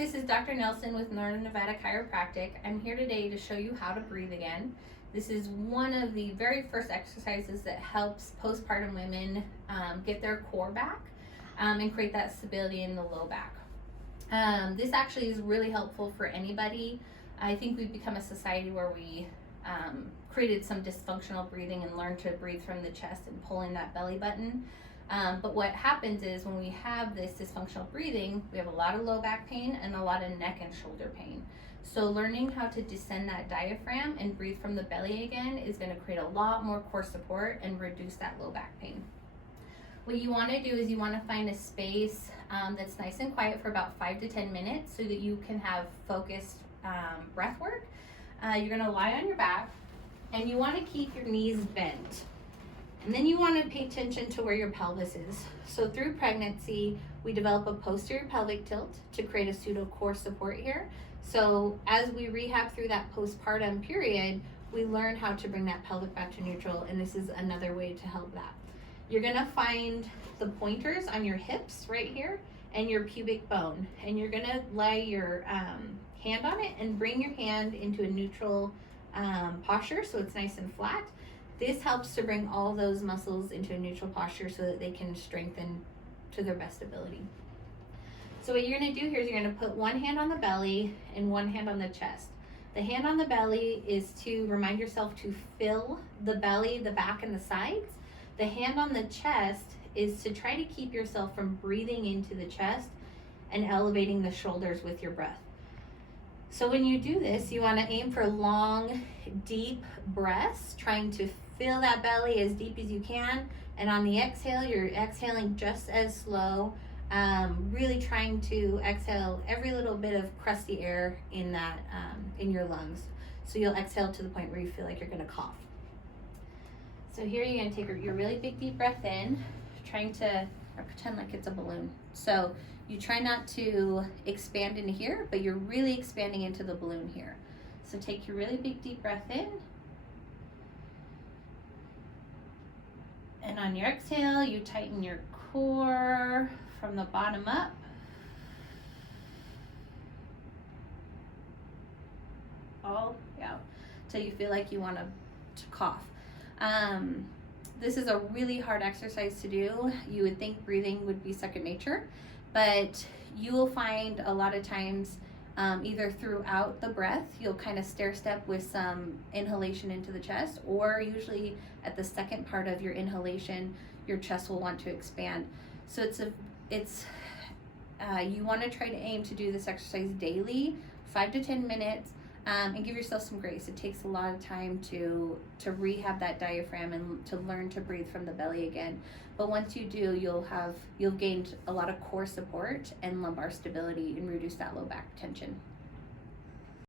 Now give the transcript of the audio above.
this is Dr. Nelson with Northern Nevada Chiropractic. I'm here today to show you how to breathe again. This is one of the very first exercises that helps postpartum women get their core back and create that stability in the low back. This actually is really helpful for anybody. I think we've become a society where we created some dysfunctional breathing and learned to breathe from the chest and pull in that belly button. But what happens is when we have this dysfunctional breathing, we have a lot of low back pain and a lot of neck and shoulder pain. So learning how to descend that diaphragm and breathe from the belly again is going to create a lot more core support and reduce that low back pain. What you want to do is you want to find a space that's nice and quiet for about 5 to 10 minutes so that you can have focused breath work. You're going to lie on your back and you want to keep your knees bent. And then you want to pay attention to where your pelvis is. So through pregnancy, we develop a posterior pelvic tilt to create a pseudo core support here. So as we rehab through that postpartum period, we learn how to bring that pelvic back to neutral, and this is another way to help that. You're gonna find the pointers on your hips right here and your pubic bone, and you're gonna lay your hand on it and bring your hand into a neutral posture so it's nice and flat. This helps to bring all those muscles into a neutral posture so that they can strengthen to their best ability. So what you're going to do here is you're going to put one hand on the belly and one hand on the chest. The hand on the belly is to remind yourself to fill the belly, the back, and the sides. The hand on the chest is to try to keep yourself from breathing into the chest and elevating the shoulders with your breath. So when you do this, you want to aim for long, deep breaths, trying to fill that belly as deep as you can. And on the exhale, you're exhaling just as slow, really trying to exhale every little bit of crusty air in that in your lungs. So you'll exhale to the point where you feel like you're going to cough. So here you're going to take your really big deep breath in, trying to pretend like it's a balloon. So you try not to expand into here, but you're really expanding into the balloon here. So take your really big deep breath in. And on your exhale, you tighten your core from the bottom up. All the way out till you feel like you want to cough. This is a really hard exercise to do. You would think breathing would be second nature, but you will find a lot of times either throughout the breath, you'll kind of stair step with some inhalation into the chest, or usually at the second part of your inhalation, your chest will want to expand. So you want to try to aim to do this exercise daily, 5 to 10 minutes, and give yourself some grace. It takes a lot of time to rehab that diaphragm and to learn to breathe from the belly again. But once you do, you'll gain a lot of core support and lumbar stability and reduce that low back tension.